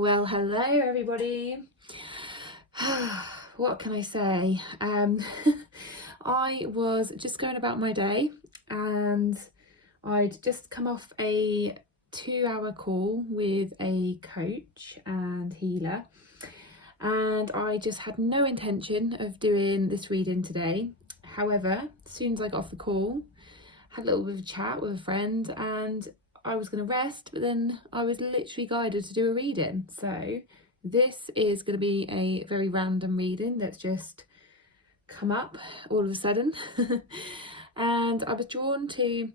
Well, hello everybody. What can I say? I was just going about my day and I'd just come off a 2-hour call with a coach and healer, and I just had no intention of doing this reading today. However, as soon as I got off the call, had a little bit of a chat with a friend and I was going to rest, but then I was literally guided to do a reading. So this is going to be a very random reading that's just come up all of a sudden. And I was drawn to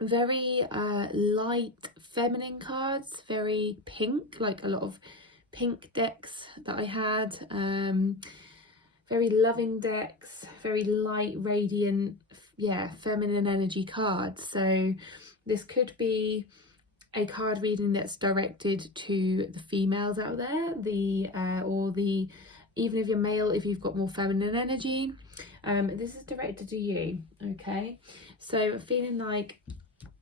very light feminine cards, very pink, like a lot of pink decks that I had. Very loving decks, very light, radiant, feminine energy cards. So this could be a card reading that's directed to the females out there, even if you're male, if you've got more feminine energy, this is directed to you. Okay, so feeling like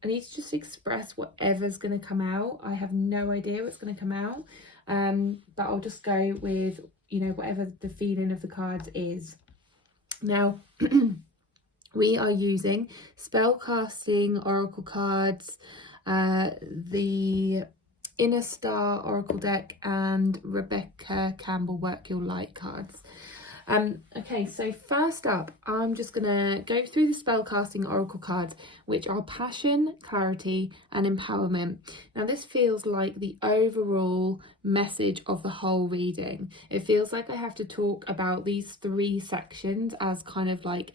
I need to just express whatever's going to come out. I have no idea what's going to come out, but I'll just go with whatever the feeling of the cards is. Now we are using spellcasting oracle cards, the Inner Star oracle deck, and Rebecca Campbell Work Your Light cards. Okay, so first up, I'm just gonna go through the spellcasting oracle cards, which are passion, clarity, and empowerment. Now this feels like the overall message of the whole reading. It feels like I have to talk about these 3 sections as kind of like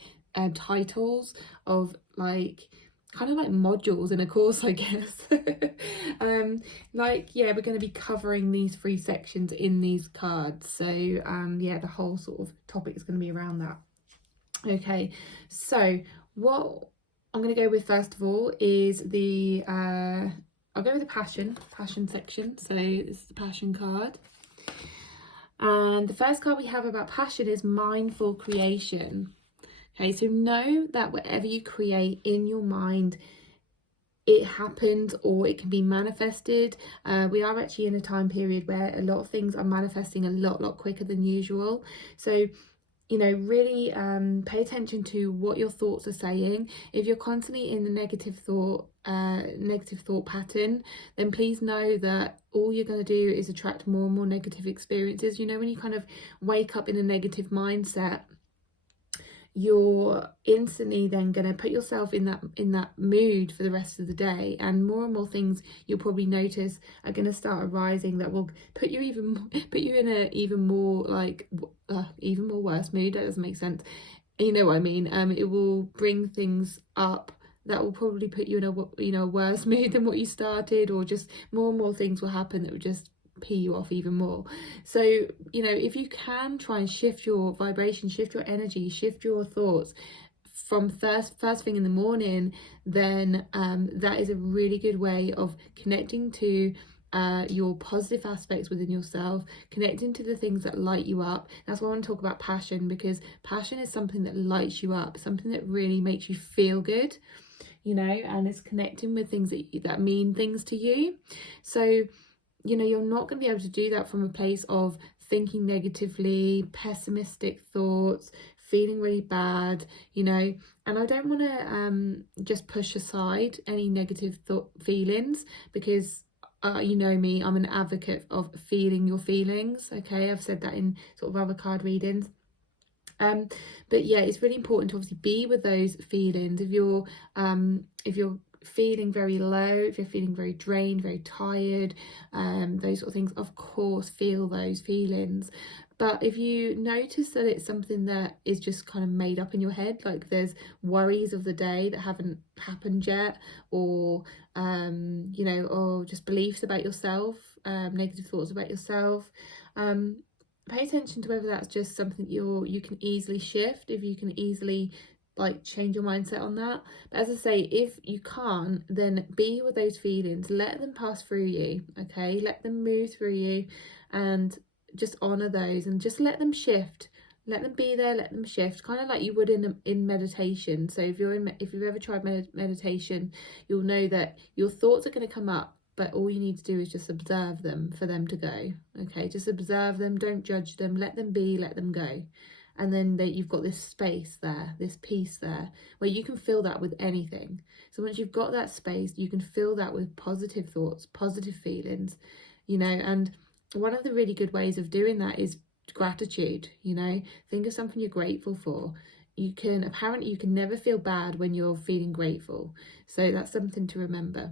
titles of kind of like modules in a course, I guess. We're going to be covering these 3 sections in these cards. So the whole sort of topic is going to be around that. Okay, so what I'm going to go with first of all is I'll go with the passion section. So this is the passion card. And the first card we have about passion is mindful creation. Okay, so know that whatever you create in your mind, it happens or it can be manifested. We are actually in a time period where a lot of things are manifesting a lot quicker than usual. So, really pay attention to what your thoughts are saying. If you're constantly in the negative thought pattern, then please know that all you're going to do is attract more and more negative experiences. When you kind of wake up in a negative mindset, you're instantly then going to put yourself in that mood for the rest of the day, and more things you'll probably notice are going to start arising that will put you in a even more worse mood. That doesn't make sense, you know what I mean. It will bring things up that will probably put you in a worse mood than what you started, or just more and more things will happen that will just pee you off even more. So if you can try and shift your vibration, shift your energy, shift your thoughts from first thing in the morning, then that is a really good way of connecting to your positive aspects within yourself, connecting to the things that light you up. That's why I want to talk about passion, because passion is something that lights you up, something that really makes you feel good, and it's connecting with things that mean things to you. So you're not going to be able to do that from a place of thinking negatively, pessimistic thoughts, feeling really bad, and I don't want to just push aside any negative feelings, because me, I'm an advocate of feeling your feelings. Okay, I've said that in sort of other card readings. But yeah, it's really important to obviously be with those feelings. If you're feeling very low, if you're feeling very drained, very tired, those sort of things, of course feel those feelings. But if you notice that it's something that is just kind of made up in your head, like there's worries of the day that haven't happened yet, or or just beliefs about yourself, negative thoughts about yourself, pay attention to whether that's just something you can easily shift, if you can easily change your mindset on that. But as I say, if you can't, then be with those feelings, let them pass through you. Okay, let them move through you, and just honor those and just let them shift, let them be there, let them shift, kind of like you would in meditation. So if you've ever tried meditation, you'll know that your thoughts are going to come up but all you need to do is just observe them for them to go. Okay, just observe them, don't judge them, let them be, let them go. And then you've got this space there, this peace there, where you can fill that with anything. So once you've got that space, you can fill that with positive thoughts, positive feelings, you know. And one of the really good ways of doing that is gratitude. You know, think of something you're grateful for. You can never feel bad when you're feeling grateful. So that's something to remember.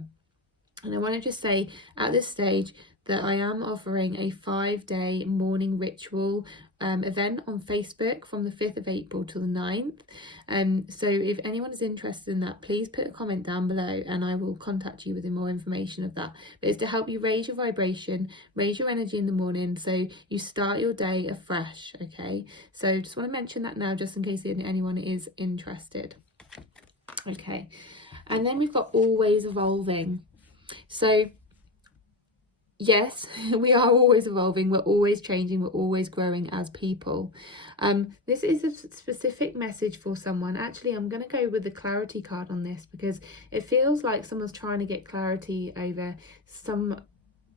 And I want to just say at this stage that I am offering a 5-day morning ritual event on Facebook from the 5th of April till the 9th. So if anyone is interested in that, please put a comment down below and I will contact you with more information of that. But it's to help you raise your vibration, raise your energy in the morning, so you start your day afresh. Okay, so just want to mention that now, just in case anyone is interested. Okay, and then we've got Always Evolving. So yes, we are always evolving, we're always changing, we're always growing as people. This is a specific message for someone. Actually, I'm going to go with the clarity card on this because it feels like someone's trying to get clarity over some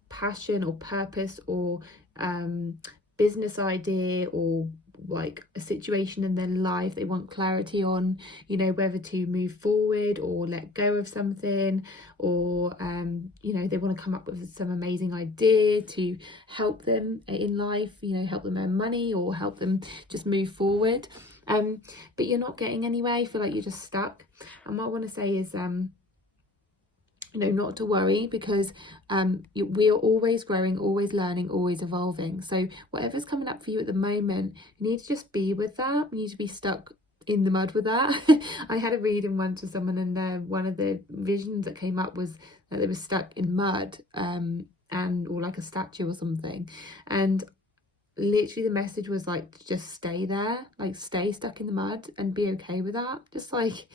passion or purpose or business idea, or like a situation in their life they want clarity on, you know, whether to move forward or let go of something, or you know, they want to come up with some amazing idea to help them in life, you know, help them earn money or help them just move forward, but you're not getting anywhere, you feel like you're just stuck. And what I want to say is you know, not to worry, because we are always growing, always learning, always evolving. So whatever's coming up for you at the moment, you need to just be with that. You need to be stuck in the mud with that. I had a reading once with someone, and one of the visions that came up was that they were stuck in mud, or like a statue or something. And literally the message was like, just stay there, like stay stuck in the mud and be okay with that. Just like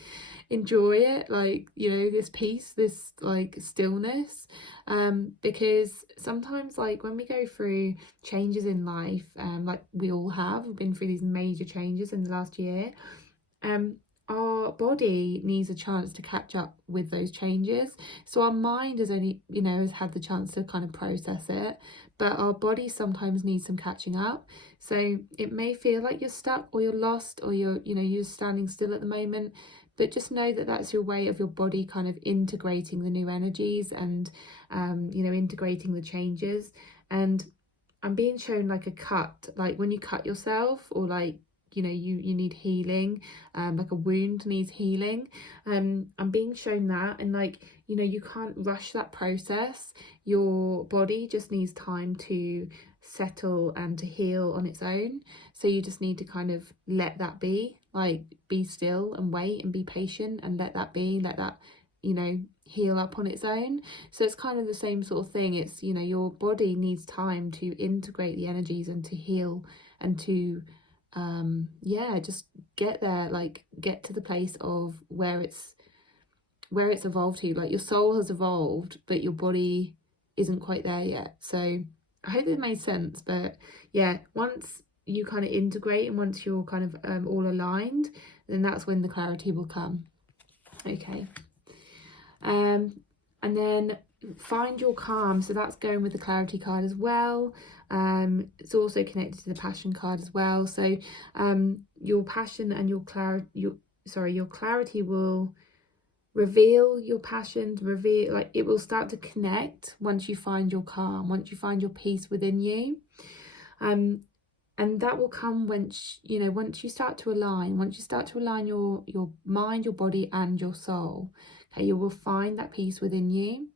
enjoy it, like, you know, this peace, this like stillness, because sometimes like when we go through changes in life, like we all have, we've been through these major changes in the last year, our body needs a chance to catch up with those changes. So our mind has only, you know, has had the chance to kind of process it, but our body sometimes needs some catching up. So it may feel like you're stuck or you're lost or you're standing still at the moment, but just know that that's your way of your body kind of integrating the new energies and you know, integrating the changes. And I'm being shown like a cut, like when you cut yourself, or like, you know, you need healing, like a wound needs healing. I'm being shown that, and like, you know, you can't rush that process. Your body just needs time to settle and to heal on its own. So you just need to kind of let that be, like be still and wait and be patient and let that be, let that, you know, heal up on its own. So it's kind of the same sort of thing. It's, you know, your body needs time to integrate the energies and to heal and to just get there, like get to the place of where it's evolved to. Like your soul has evolved, but your body isn't quite there yet. So I hope that made sense. But yeah, once you kind of integrate and once you're kind of all aligned, then that's when the clarity will come. Okay. And then find your calm. So that's going with the clarity card as well. It's also connected to the passion card as well. So your passion and your clarity will reveal your passions, like it will start to connect once you find your calm, once you find your peace within you. And that will come once you start to align, your mind, your body and your soul. Okay, you will find that peace within you.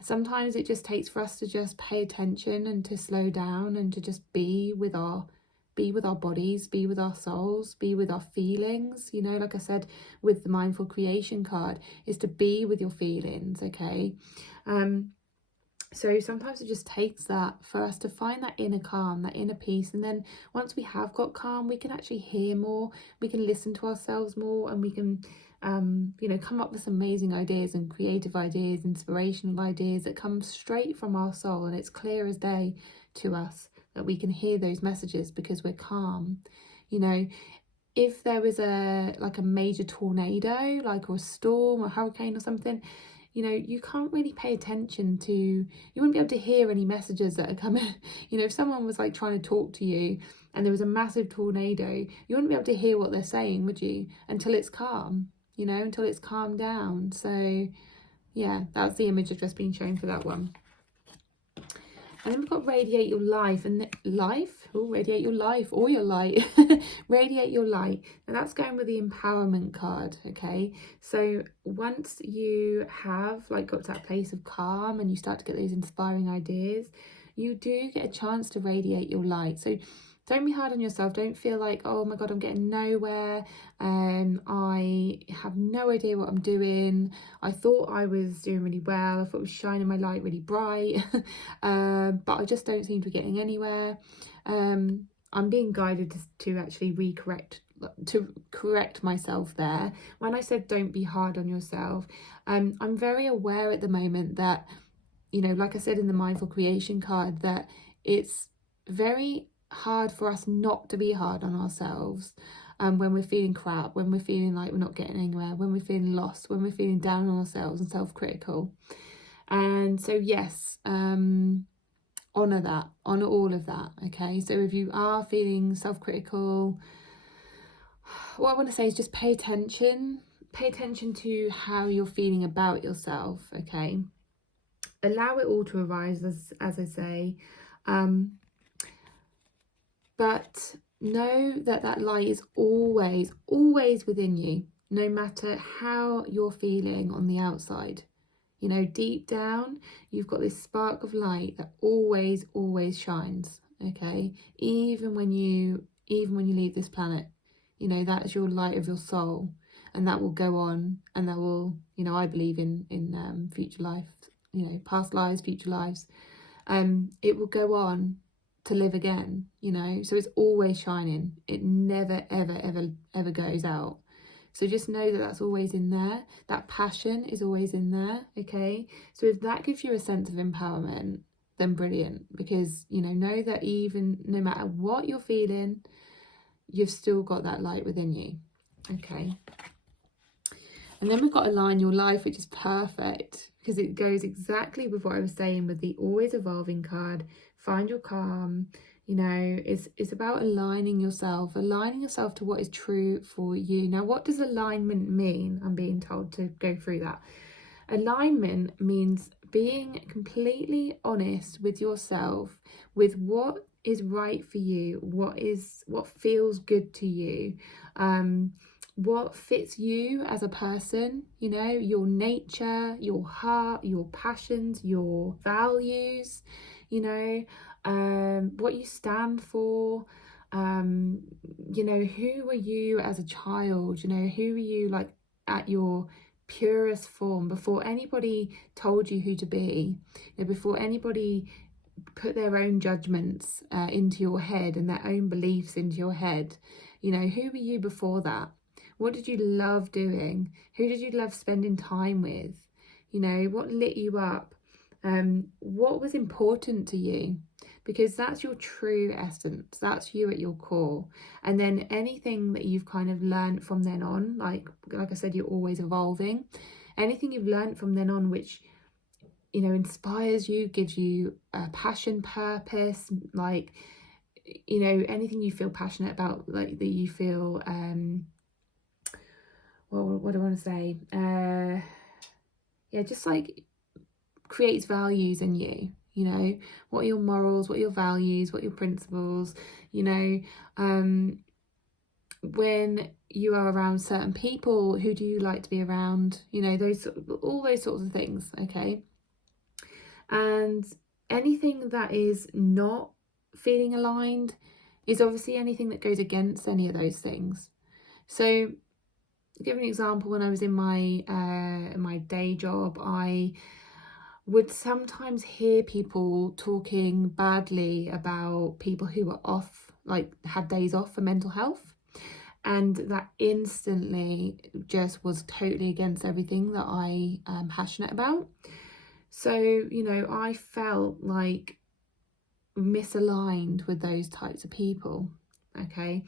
Sometimes it just takes for us to just pay attention and to slow down and to just be with our bodies, be with our souls, be with our feelings. You know, like I said with the mindful creation card, is to be with your feelings. Okay, so sometimes it just takes that for us to find that inner calm, that inner peace. And then once we have got calm, we can actually hear more, we can listen to ourselves more, and we can come up with some amazing ideas and creative ideas, inspirational ideas that come straight from our soul. And it's clear as day to us that we can hear those messages because we're calm. You know, if there was a major tornado, like, or a storm or hurricane or something, you know, you can't really pay attention to, you wouldn't be able to hear any messages that are coming. You know, if someone was like trying to talk to you and there was a massive tornado, you wouldn't be able to hear what they're saying, would you? Until it's calm, you know, until it's calmed down. So yeah, that's the image I've just been shown for that one. And then we've got radiate your life, and radiate your life or your light. Radiate your light. Now that's going with the empowerment card, okay? So once you have like got to that place of calm and you start to get those inspiring ideas, you do get a chance to radiate your light. So don't be hard on yourself. Don't feel like, oh my God, I'm getting nowhere. I have no idea what I'm doing. I thought I was doing really well. I thought I was shining my light really bright, but I just don't seem to be getting anywhere. I'm being guided to actually correct myself there. When I said don't be hard on yourself, I'm very aware at the moment that, you know, like I said in the mindful creation card, that it's very hard for us not to be hard on ourselves when we're feeling crap, when we're feeling like we're not getting anywhere, when we're feeling lost, when we're feeling down on ourselves and self-critical. And so yes, honor that, honor all of that, okay? So if you are feeling self-critical, what I want to say is just pay attention to how you're feeling about yourself, okay? Allow it all to arise, as I say, but know that that light is always within you, no matter how you're feeling on the outside. You know, deep down, you've got this spark of light that always shines, okay? Even when you leave this planet, you know, that is your light of your soul, and that will go on, and that will, you know, I believe in future life, you know, past lives, future lives. It will go on to live again, you know, so it's always shining. It never ever goes out. So just know that that's always in there. That passion is always in there, okay? So if that gives you a sense of empowerment, then brilliant, because, you know that even no matter what you're feeling, you've still got that light within you, okay? And then we've got align your life, which is perfect because it goes exactly with what I was saying with the always evolving card. Find your calm. You know, it's about aligning yourself to what is true for you. Now, what does alignment mean? I'm being told to go through that. Alignment means being completely honest with yourself, with what is right for you, what feels good to you, what fits you as a person, you know, your nature, your heart, your passions, your values, you know, what you stand for, you know, who were you as a child, you know, who were you like at your purest form before anybody told you who to be, you know, before anybody put their own judgments into your head and their own beliefs into your head. You know, who were you before that? What did you love doing? Who did you love spending time with? You know, what lit you up? What was important to you? Because that's your true essence. That's you at your core. And then anything that you've kind of learned from then on, like I said, you're always evolving. Anything you've learned from then on, which, you know, inspires you, gives you a passion, purpose, like, you know, anything you feel passionate about, like that you feel, well, what do I want to say? Yeah, just like creates values in you, you know, what are your morals, what are your values, what are your principles, you know, when you are around certain people, who do you like to be around, you know, all those sorts of things, okay? And anything that is not feeling aligned is obviously anything that goes against any of those things. So give an example, when I was in my day job, I would sometimes hear people talking badly about people who were off, like had days off for mental health. And that instantly just was totally against everything that I am passionate about. So, you know, I felt like misaligned with those types of people, okay?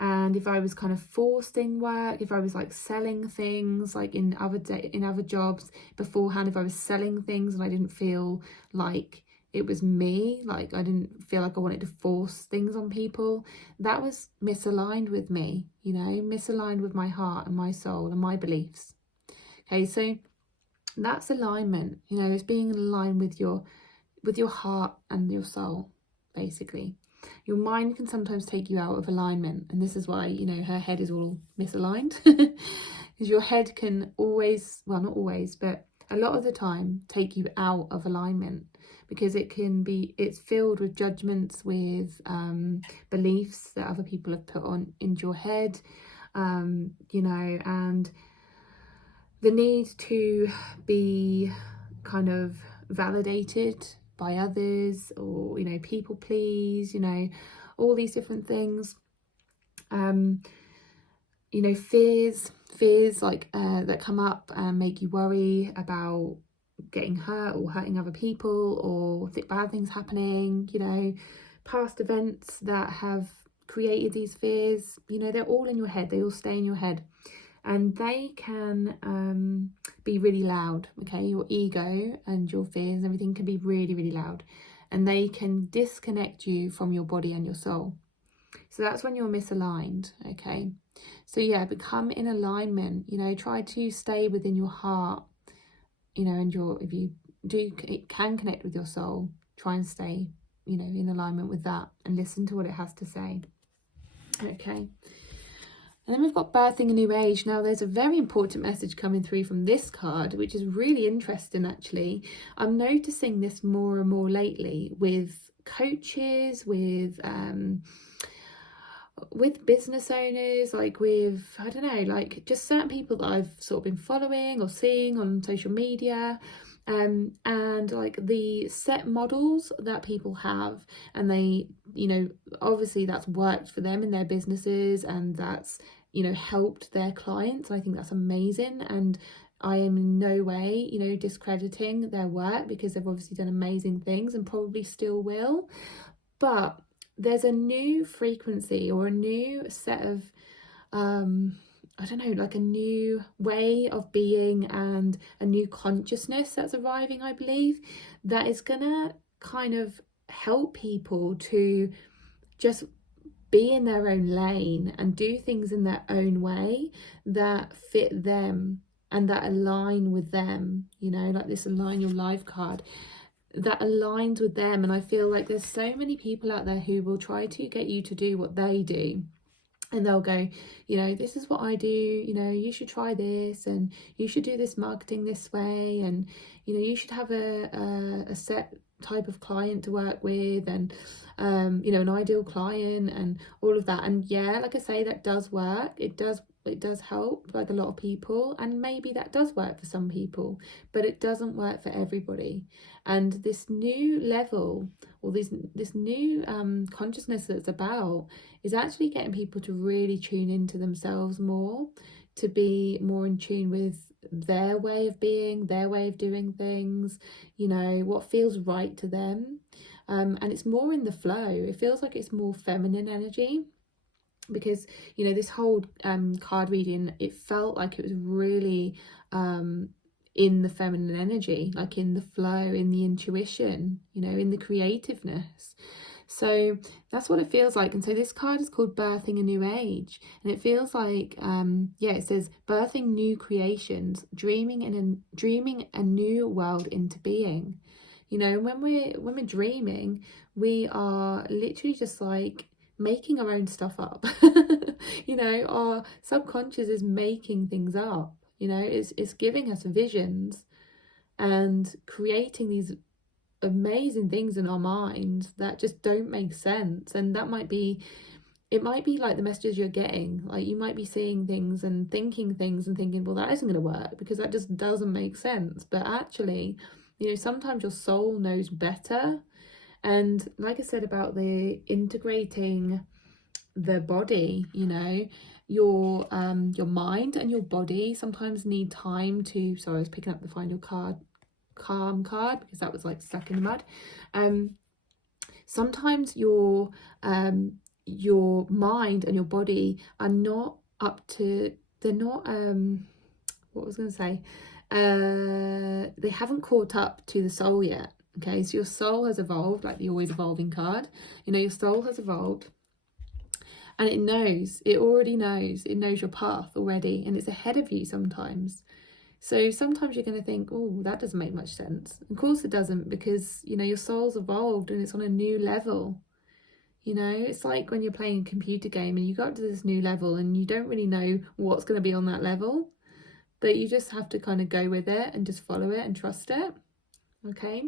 And if I was kind of forcing work, if I was like selling things, like in other jobs beforehand, if I was selling things and I didn't feel like it was me, like I didn't feel like I wanted to force things on people, that was misaligned with me, you know, misaligned with my heart and my soul and my beliefs. Okay, so that's alignment, you know, it's being in line with your heart and your soul, basically. Your mind can sometimes take you out of alignment, and this is why, you know, her head is all misaligned, because your head can always, well, not always, but a lot of the time take you out of alignment, because it's filled with judgments, with beliefs that other people have put on into your head, you know, and the need to be kind of validated by others, or, you know, people please, you know, all these different things. You know, fears like that come up and make you worry about getting hurt or hurting other people, or bad things happening, you know, past events that have created these fears, you know, they're all in your head, they all stay in your head. And they can be really loud, okay? Your ego and your fears and everything can be really, really loud. And they can disconnect you from your body and your soul. So that's when you're misaligned, okay? So yeah, become in alignment, you know, try to stay within your heart, you know, and if you can connect with your soul, try and stay, you know, in alignment with that and listen to what it has to say, okay? And then we've got birthing a new age. Now, there's a very important message coming through from this card, which is really interesting, actually. I'm noticing this more and more lately with coaches, with business owners, like with, I don't know, like just certain people that I've sort of been following or seeing on social media. And like the set models that people have, and they, you know, obviously that's worked for them in their businesses, and that's, you know, helped their clients. I think that's amazing, and I am in no way, you know, discrediting their work, because they've obviously done amazing things and probably still will. But there's a new frequency or a new set of I don't know, like a new way of being and a new consciousness that's arriving, I believe, that is gonna kind of help people to just be in their own lane and do things in their own way that fit them and that align with them, you know, like this Align Your Life card that aligns with them. And I feel like there's so many people out there who will try to get you to do what they do. And they'll go, you know, this is what I do, you know, you should try this, and you should do this marketing this way, and, you know, you should have a set type of client to work with, and, you know, an ideal client and all of that. And yeah, like I say, that does work. It does help, like a lot of people, and maybe that does work for some people, but it doesn't work for everybody. And this new level, or this new consciousness that's about, is actually getting people to really tune into themselves more, to be more in tune with their way of being, their way of doing things, you know, what feels right to them. And it's more in the flow. It feels like it's more feminine energy, because, you know, this whole card reading, it felt like it was really in the feminine energy, like in the flow, in the intuition, you know, in the creativeness. So that's what it feels like. And so this card is called Birthing a New Age, and it feels like yeah, it says birthing new creations, dreaming a new world into being. You know, when we're dreaming, we are literally just like making our own stuff up. You know, our subconscious is making things up, you know, it's giving us visions and creating these amazing things in our minds that just don't make sense. And it might be like the messages you're getting, like you might be seeing things and thinking, well, that isn't going to work because that just doesn't make sense. But actually, you know, sometimes your soul knows better. And like I said about the integrating the body, you know, your mind and your body sometimes need time to, sorry, I was picking up the Find Your Calm card because that was like stuck in the mud. Sometimes your your mind and your body are not up to, they're not, what was I going to say? They haven't caught up to the soul yet. Okay, so your soul has evolved, like the Always Evolving card. You know, your soul has evolved, and it knows, it already knows, it knows your path already, and it's ahead of you sometimes. So sometimes you're going to think, oh, that doesn't make much sense. Of course it doesn't, because, you know, your soul's evolved and it's on a new level. You know, it's like when you're playing a computer game and you go up to this new level and you don't really know what's going to be on that level, but you just have to kind of go with it and just follow it and trust it. Okay,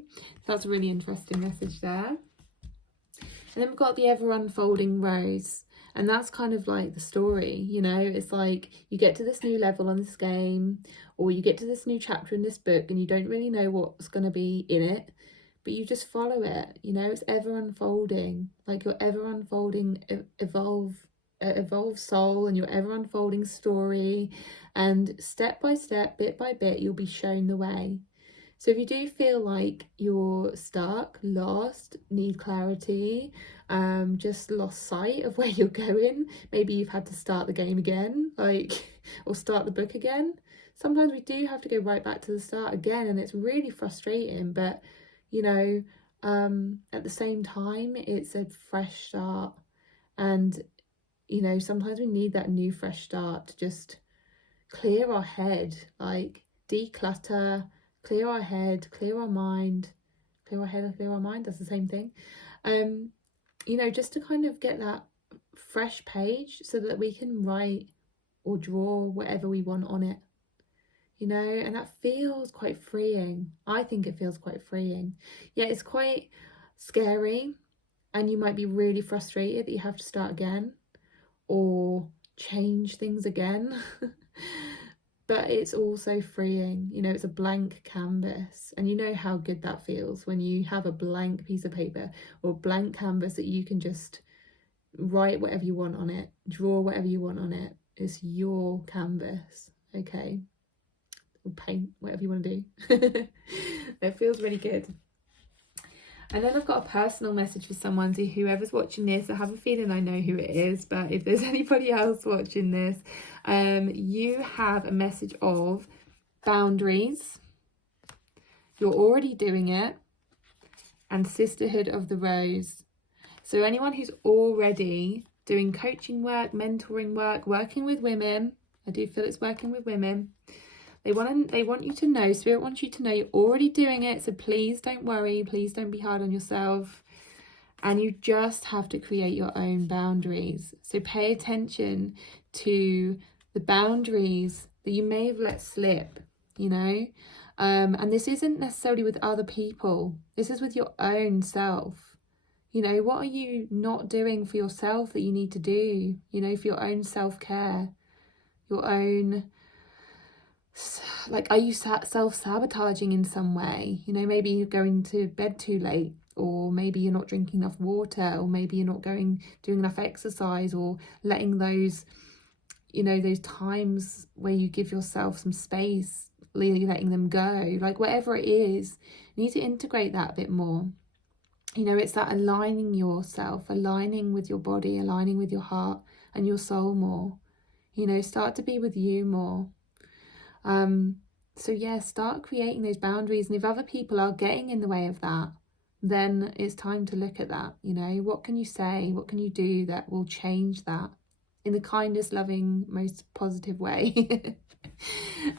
that's a really interesting message there. And then we've got the ever unfolding rose, and that's kind of like the story, you know. It's like you get to this new level on this game, or you get to this new chapter in this book and you don't really know what's going to be in it, but you just follow it, you know. It's ever unfolding, like your ever unfolding evolve soul and your ever unfolding story, and step by step, bit by bit, you'll be shown the way. So if you do feel like you're stuck, lost, need clarity, just lost sight of where you're going, maybe you've had to start the game again, like, or start the book again. Sometimes we do have to go right back to the start again, and it's really frustrating, but, you know, at the same time, it's a fresh start. And, you know, sometimes we need that new fresh start to just clear our head, like declutter, clear our head, clear our mind, clear our head and clear our mind, that's the same thing. You know, just to kind of get that fresh page so that we can write or draw whatever we want on it, you know, and that feels quite freeing. I think it feels quite freeing. Yeah, it's quite scary, and you might be really frustrated that you have to start again or change things again. But it's also freeing, you know. It's a blank canvas, and you know how good that feels when you have a blank piece of paper or blank canvas that you can just write whatever you want on it, draw whatever you want on it. It's your canvas, okay? Or paint, whatever you want to do. It feels really good. And then I've got a personal message for someone. So whoever's watching this, I have a feeling I know who it is, but if there's anybody else watching this, you have a message of boundaries. You're already doing it. And sisterhood of the rose. So anyone who's already doing coaching work, mentoring work, working with women, I do feel it's working with women. They want you to know, Spirit wants you to know you're already doing it. So please don't worry. Please don't be hard on yourself. And you just have to create your own boundaries. So pay attention to the boundaries that you may have let slip, you know. And this isn't necessarily with other people. This is with your own self. You know, what are you not doing for yourself that you need to do, you know, for your own self-care, your own... Like, are you self-sabotaging in some way? You know, maybe you're going to bed too late, or maybe you're not drinking enough water, or maybe you're not doing enough exercise, or letting those, you know, those times where you give yourself some space, letting them go. Like, whatever it is, you need to integrate that a bit more. You know, it's that aligning yourself, aligning with your body, aligning with your heart and your soul more. You know, start to be with you more. So yeah, start creating those boundaries. And if other people are getting in the way of that, then it's time to look at that. You know, what can you say? What can you do that will change that in the kindest, loving, most positive way?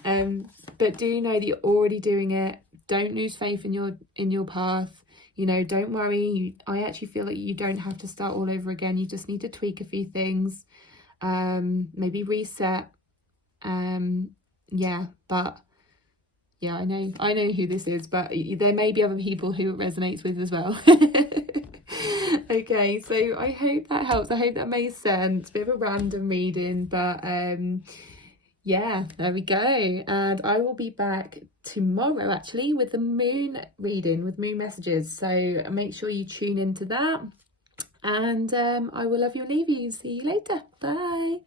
But do know that you're already doing it. Don't lose faith in your path. You know, don't worry. I actually feel like you don't have to start all over again. You just need to tweak a few things, maybe reset. Yeah, but yeah, I know who this is, but there may be other people who it resonates with as well. Okay, so I hope that helps. I hope that made sense. Bit of a random reading, but yeah, there we go. And I will be back tomorrow actually with the moon reading, with moon messages. So make sure you tune into that. And I will love you and leave you. See you later. Bye.